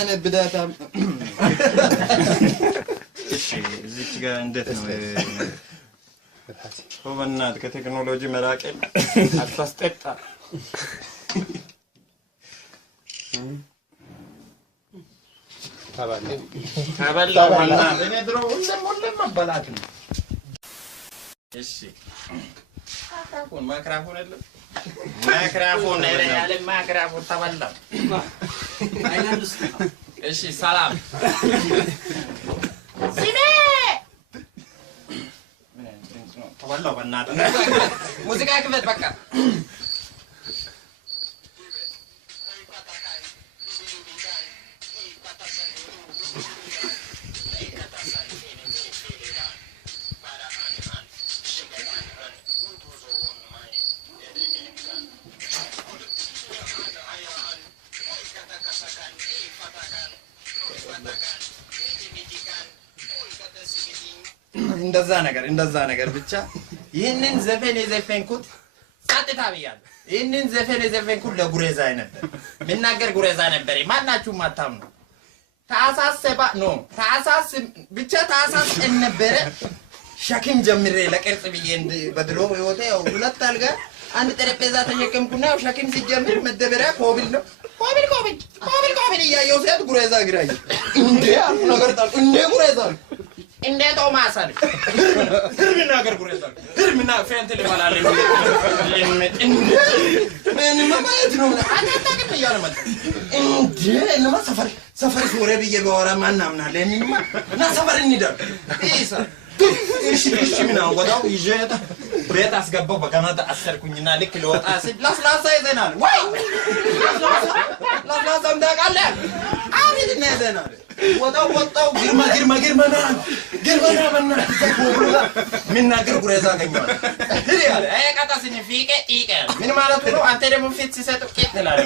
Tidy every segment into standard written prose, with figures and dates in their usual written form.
أنا بدأت እዚች ጋር እንዴት ነው ወበናት ከቴክኖሎጂ መራቀል አታስጠጣ ታባላ እኔ ድሮ ሁሉም መበላት ነው እሺ ማይክሮፎን አይደለም ማይክሮፎን ያለ ማይክሮፎን ታባላ አይናንስ እሺ ሰላም ሲኔ ተባላው በእናትህ ሙዚቃ ክፈት በቃ እንደዛ ነገር ብቻ ይሄንን ዘፈን የዘፈንኩት ጻጥታ ብያለሁ ይሄንን ዘፈን የዘፈንኩት ለጉሬዛ ነበር ምናገር ጉሬዛ ነበር ማናችሁም አታምኑ ታሳሰባ ነው ታሳስ ብቻ ታሳስ ነበር ሸክም ጀምሬ ለቅርጽ ብዬ በድሮ ህይወቴ ያው ሁለት አልጋ አንድ ጠረጴዛ ተሸከምኩና ሸክም ሲጀምር መደበሪያ ኮብል ነው ኮብል ያየው ሰዓት ጉሬዛ ግራይ እንዴ ነገር ታል እንዴ ጉሬዛ እንዴ ቶማስ አለ ህርምና ገር ጉሬዛ ህርምና ፈንት ለማላለ እንዴ ምን ማለት ነው አታታከም ይያለ ማለት እንዴ እነማ ሰፈር ሶሬ ብዬ በወራ ማናምናለ እኔማ እና ሰፈር እንይዳል ኢሳ እሺ ምን አወጣው ይጀታ ብሬት አስገባው በካናዳ አሰርኩኝና ልክ ለወጣ ሲል ላስላሳ ይዘናል ወይ ላስላሳ እንዳቃለ አሪት ነው ይዘናል ወጣው ግርማና በና ተቆብሩላ ምናገር ጉሬዛ አገኘዋል ህሪ ያለ አያቃታስኝ ፊቄ ጢቀ ምን ማለት ነው አንተ ደግሞ ፊት ሲሰጥ ቄት ተላለ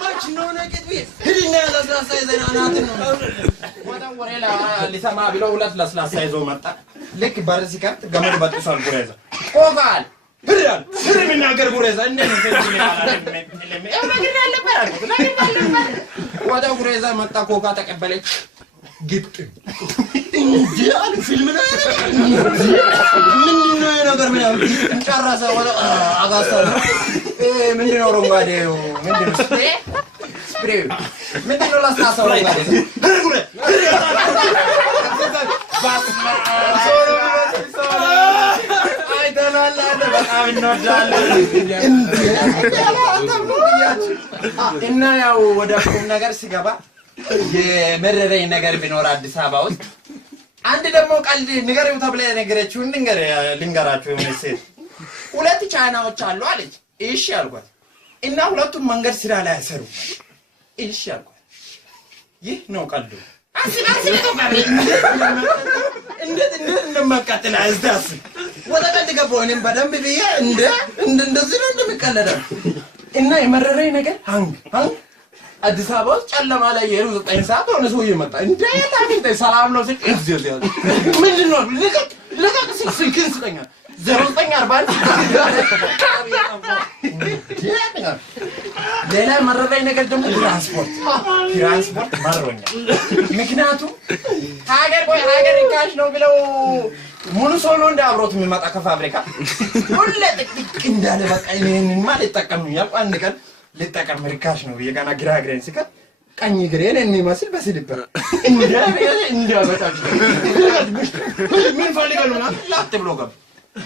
ማች ነው ነገር ቢት ህሪና ላስላሳ ይዘናል ነው ወጣው ወሬላ ሊሰማ ብለው ሁለት ላስላሳ ይዞ መጣ ልክ በር ሲከፍት ገመድ በጥሷል ጉሬዛ ቆፋል ህሪያል ህሪ ምናገር ጉሬዛ እንደምን ተንጅ ይላል ያው ነገር አለበት ወጣው ጉሬዛ መጣ ኮካ ተቀበለች ግጥ እንዴ አለ ፊልም ነው ምንድነው ነገር ምን ያው ጨረሰ ወጣ አጋሳ ምንድነው ሮንጋዴው ምንድነው ስፕሬ ምንድነው ላስታሰው ሮንጋዴ ጉሬ ባስማ ሶሮ አይደላላ በጣም እንወዳለን እና ያው ወደ ቁም ነገር ሲገባ የመረረኝ ነገር ቢኖር አዲስ አበባ ውስጥ አንድ ደግሞ ቀልድ ንገረው ተብለ ነገረችው ልንገራችሁ ምን ሁለት ቻናዎች አሉ አለች እሺ አልኳት እና ሁለቱም መንገድ ስራ ላይ ያሰሩ እሺ አልኳት ይህ ነው ቀልዱ አስላስለ ተባለ እንዴት እንደማቃጠል አይስዳስ ወደ ቀልድ ገባሁኝ በደንብ ብዬ እንደዚህ ነው እንደሚቀለደው እና የመረረኝ ነገር ሃንግ አዲስ አበባ ውስጥ ጨለማ ላይ የሩዝ 9 ሰዓት ሆነ ሰው ይመጣ እንዴ ታሚት ሰላም ነው ሲል እግዚአብሔር ምንድነው ለቀቅ ሲልክን ስለኛ 0940 ሌላ መረረኝ ነገር ደግሞ ትራንስፖርት ማረኛ ምክንያቱም ሀገር ካሽ ነው ብለው ሙሉ ሶሎ እንዳብሮት የሚመጣ ከፋብሪካ ሁሉ ጥቅጥቅ እንዳለ በቃ እኔን ማለት ተጠቀምኛል አንድ ቀን ለተጠቀም ርካሽ ነው የጋና ግራግሬን ሲከ ቀኝ ግሬን እንይመስል በስልበር እንዲያበጣች ምን ፈልጋሉ ማለት ላጥ ብሎ ገባ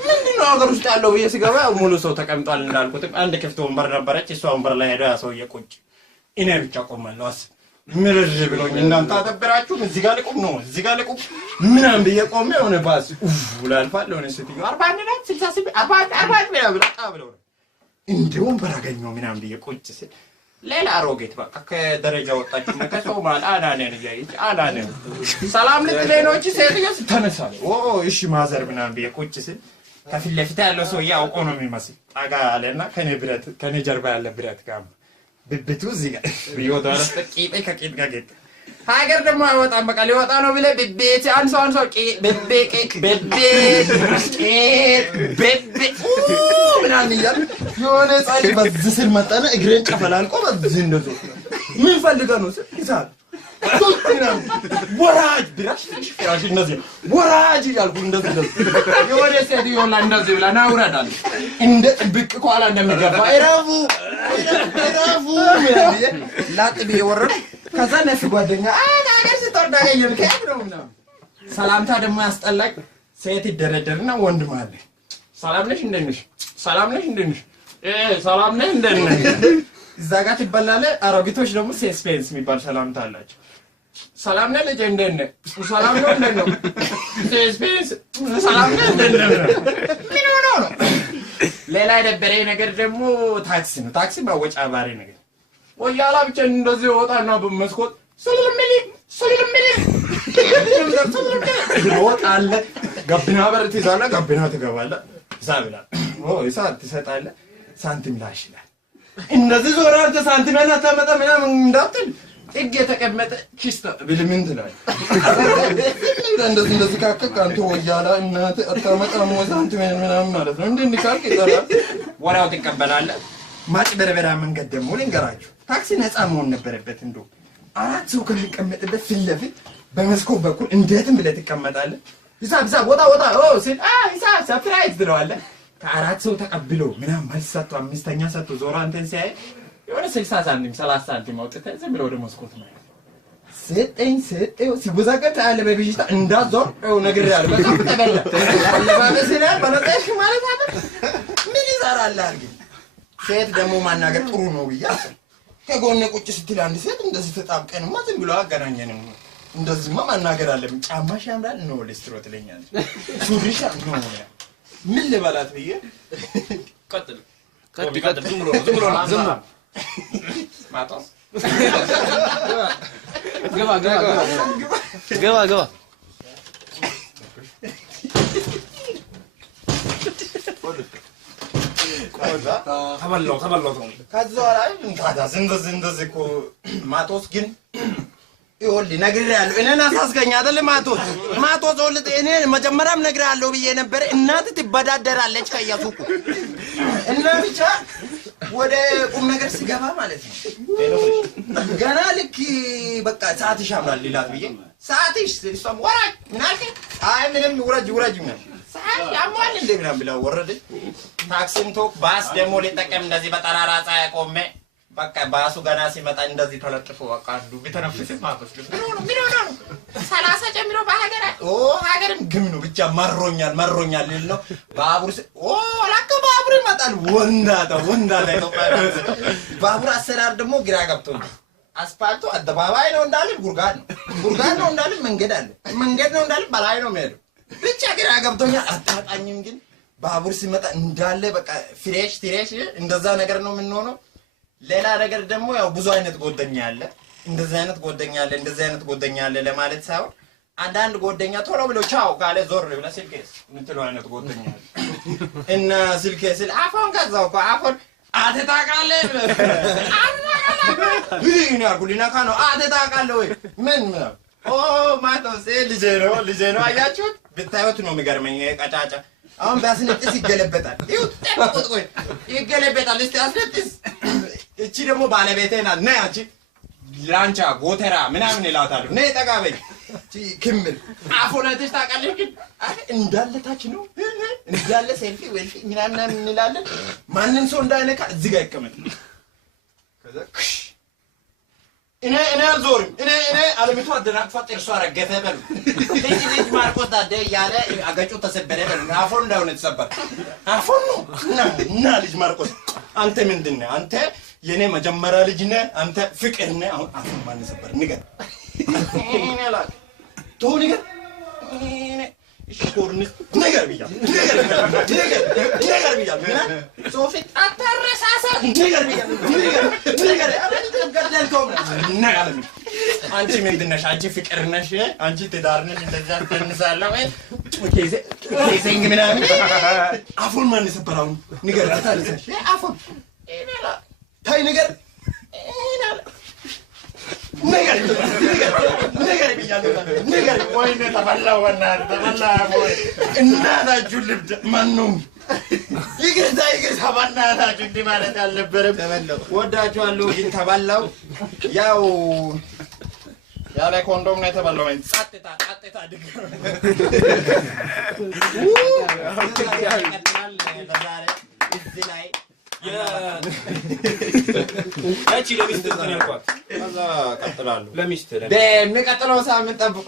ምንድነው ሀገር ውስጥ ያለው በየሲገባ ሙሉ ሰው ተቀምጧል እንዳልኩት አንድ ክፍት ወንበር ነበረች እሷ ወንበር ላይ ሄዳ ሰው የቆጭ እኔ ብቻ ቆማለሁ ምርር ብሎኝ እናንተ አተበራችሁ እዚህ ጋር ልቁም ምናምን በየቆመ ሆነ ባስ ውላልፋለሁ ነው ሲቲዩ 41 ላይ 68 40 ብለው እንደውም በራገኘው ምናምን በየቆጭ ሲል ሌላ አሮጌት በቃ ከደረጃ ወጣች ከሰው ማለት አናነን ያይች አናነን ሰላም ለጥሌኖች ሴትዮ ተነሳለ እሺ ማዘር ምናምን በየቆጭ ሲል ከፊት ለፊት ያለው ሰው ያውቆ ነው የሚመስል ጠጋ አለና ከኔ ጀርባ ያለ ብረት ጋር ብብቱ እዚህ ጋር ይወጣል ቂጤ ከቂጥ ጋር ጌጥ ሀገር ደግሞ አይወጣም በቃ ሊወጣ ነው ብለ ቤት አንሶ ቤቤ ምናምን ይላል የሆነ ጻይ በዚህ ስል መጣና እግሬን ጨፈላልቆ በዚህ እንደዚህ ምን ፈልገህ ነው ይሳል ወራጅ ድራሽ ፍራሽ እንደዚህ ወራጅ ያልኩ እንደዚህ የወደ ሴትዮ ላይ እንደዚህ ብላ ናውራዳል እንደ ብቅ ኋላ እንደሚገባ እረፉ ላጥቢ ወረድ ከዛ ነፍ ጓደኛ አጋር ስትወርዳ የልከት ነው ምናምን ሰላምታ ደግሞ ያስጠላኝ ሴት ይደረደርና ወንድ ማለት ሰላም ነሽ እንደነሽ ሰላም ነሽ እንደነሽ ሰላም ነሽ እንደነሽ እዛ ጋር ትበላለ አረቢቶች ደግሞ ሴስፔንስ የሚባል ሰላምታ አላቸው ሰላም ነህ ልጅ እንደነ ሰላም ነው እንደነ ሴስፔንስ ሰላም ነህ እንደነ ምን ሆኖ ነው ሌላ የደበረኝ ነገር ደግሞ ታክሲ ነው ታክሲ ማወጫ ባሪ ነገር ወያላ ብቻ እንደዚህ ወጣና በመስኮት ሰልምልኝ ወጣለ ጋቢና በር ትይዛለህ ጋቢና ትገባለህ ሳብላ ይሳት ትሰጣለህ ሳንቲም ላሽላል እንደዚህ ዞራርተ ሳንቲም ያናታመጣ ምናምን እንዳትል ጥግ የተቀመጠ ኪስታ ቢልምንት ላይ እንደዚህ ካከካንቶ ወያላ እናት አታመጣም ሳንቲም ምናምን ማለት ነው እንዴ ካልክ ይጠራል ወራው ትቀበላለህ ማጭበርበራ መንገድ ደግሞ ልንገራችሁ ታክሲ ነፃ መሆን ነበረበት እንደው አራት ሰው ከሚቀመጥበት ፊት ለፊት በመስኮት በኩል እንዴትም ብለህ ትቀመጣለህ ሂሳብ ወጣ ሲል ሂሳብ ሰርፕራይዝ ትለዋለህ ከአራት ሰው ተቀብሎ ምናምን መልስ ሰጥቶ አምስተኛ ሰጥቶ ዞሮ አንተን ሲያይ የሆነ 60 ሳንቲም 30 ሳንቲም አውጥተህ ዝም ብሎ ወደ መስኮት ነው ሰጠኝ ሲወዛገብ ታለ በቢጂታ እንዳዞር ነገር ያለ በጣም ተበላ ለባበስና ባለጠሽ ማለት አለ ምን ይዛራል አርግ ሴት ደግሞ ማናገር ጥሩ ነው ብያ ከጎነ ቁጭ ስትል አንድ ሴት እንደዚህ ተጣብቀንማ ዝም ብሎ አገናኘን እንደዚህማ ማናገር አለብን ጫማሽ ያምራል ነው ለስትሮ ትለኛለህ ሱሪሽ ነው ምን ልበላት ብዬ ቀጥል ዝም ብሎ ማጣስ ገባ ተበላው ከዛ ላይ እንታዳስ እንደዚህ እኮ ማጦስ ግን ይኸውልህ ነግሬሃለሁ እኔን አሳስገኝ አይደል ማጦስ ወልጥ እኔ መጀመሪያም ነግሬሃለሁ ብዬ ነበር እናት ትበዳደራለች ከያሱቁ እና ብቻ ወደ ቁም ነገር ሲገባ ማለት ነው ገና ልክ በቃ ሰዓትሽ ያምራል ሊላት ብዬ ሰዓትሽ እሷም ወራጅ ምን አልከ አይ ምንም ውረጅ ምን ሰዓት ያሟል እንደ ምናምን ብለው ወረደ ታክሲም ቶክ ባስ ደግሞ ሊጠቀም እንደዚህ በጠራራ ፀሐይ ቆሜ በቃ ባሱ ገና ሲመጣ እንደዚህ ተለጥፎ በቃ አንዱ ቢተነፍስ ማፈስ ምን ሆነ 30 ጨምሮ በሀገር ሀገርም ግም ነው ብቻ መሮኛል ሊል ነው ባቡር ላከ ባቡር ይመጣል ወንዳ ላይ ተቆጣ ባቡር አሰራር ደግሞ ግራ ገብቶኝ አስፋልቱ አደባባይ ነው እንዳልን ጉርጋድ ነው እንዳልን መንገድ ነው እንዳልን በላይ ነው የሚሄደው ብቻ ግራ ገብቶኝ አጣጣኝም ግን ባቡር ሲመጣ እንዳለ በቃ ፍሬሽ እንደዛ ነገር ነው የምንሆነው ሌላ ነገር ደግሞ ያው ብዙ አይነት ጎደኛ አለ እንደዚህ አይነት ጎደኛ አለ ለማለት ሳይሆን አንዳንድ ጎደኛ ቶሎ ብሎ ቻው ካለ ዞር ብለ ስልኬስ ምትለው አይነት ጎደኛ አለ እና ስልኬስ አፎን ከዛው አፎን አተታቃለ ይሄን ያርጉልና ካኖ አተታቃለ ወይ ምን ማቶስ ልጄ ነው አያችሁት ብታዩት ነው የሚገርመኝ ቀጫጫ አሁን ባስነጥስ ይገለበጣል ይገለበጣል እስቲ አስነጥስ እቺ ደግሞ ባለቤቴ ናት ነይ አንቺ ላንቻ ጎተራ ምናምን ይላታሉ ነይ ጠጋበኝ እቺ ክምል አፎናትሽ ታውቃለሽ ግን እንዳለታች ነው እንዳለ ሴልፊ ወልፊ ምናምን እንላለን ማንንም ሰው እንዳይነካ እዚህ ጋር ይቀመጥ ከዛ እኔ አልዞርም እኔ አለምቱ አደናቅፋ ጥርሷ ረገፈ በሉ ልጅ ማርቆስ ዳደ ያለ አገጩ ተሰበረ በሉ አፎን እንዳው ነው ተሰበረ አፎን ነው እና ልጅ ማርቆስ አንተ ምንድነው አንተ የኔ መጀመሪያ ልጅ ነህ አንተ ፍቅር ነህ አሁን አፎን ማን ሰበር ንገር እኔ አላክ ቶ ንገር እሽኮርንስ ነገር ቢያ ነገር ቢያ ሶፊ አታረሳሳ ነገር ቢያ ገደልከው እና ያለም አንቺ ምንድነሽ አንቺ ፍቅር ነሽ አንቺ ትዳር ነሽ እንደዛ ተንሳለህ ወይ ኬዘኝ ምናምን አፎን ማን ሰበራው ንገር አታለሽ አፎን ኢሜላ ታይ ነገር ኢናል ነገር ቢያለሁ ነገር ወይኔ ተበላው ወይ እናታችሁ ልብድ ማን ነው ይግርታ ባናታችሁ እንዲህ ማለት አልነበረም ወዳችኋለሁ ግን ተባላው ያው ያለ ኮንዶም ነው የተባለው ማለት ጸጥታ ድግ እዚህ ላይ እቺ ለሚስት ነው ያልኳት ከዛ ቀጥላለሁ ለሚስት በሚቀጥለው ሳምንት ጠብቁ